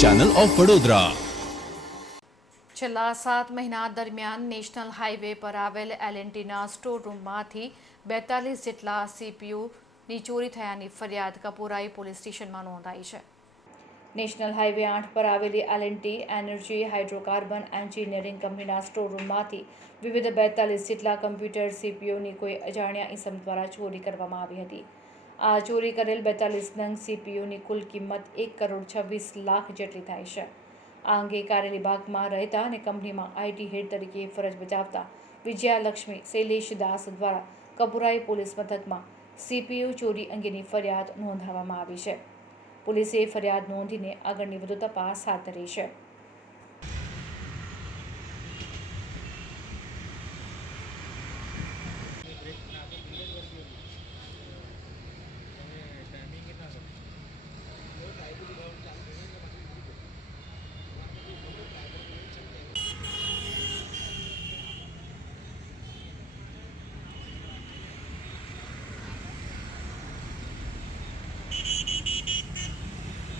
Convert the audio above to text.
Channel of Vadodara. છેલ્લા 7 મહિના દરમિયાન નેશનલ હાઈવે પર આવેલ એલએનટીના સ્ટોર રૂમમાંથી 42 જેટલા સીપીયુની ચોરી થયાની ફરિયાદ કપુરાઈ પોલીસ સ્ટેશનમાં નોંધાઈ છે। નેશનલ હાઈવે 8 પર આવેલી એલએનટી એનર્જી હાઇડ્રોકાર્બન એન્જિનિયરિંગ કંપનીના સ્ટોર રૂમમાંથી વિવિધ 42 જેટલા કમ્પ્યુટર સીપીયુની કોઈ અજાણ્યા ઇસમ દ્વારા ચોરી કરવામાં આવી હતી। આ ચોરી કરેલ 42 નંગ સીપીયુની કુલ કિંમત 1,26,00,000 જેટલી થાય છે। આ અંગે કારેલીબાગમાં રહેતા અને કંપનીમાં આઈટી હેડ તરીકે ફરજ બજાવતા વિજયાલક્ષ્મી શૈલેષ દાસ દ્વારા કપુરાઈ પોલીસ મથકમાં સીપીયુ ચોરી અંગેની ફરિયાદ નોંધાવવામાં આવી છે। પોલીસે ફરિયાદ નોંધીને આગળની વધુ તપાસ હાથ ધરી છે।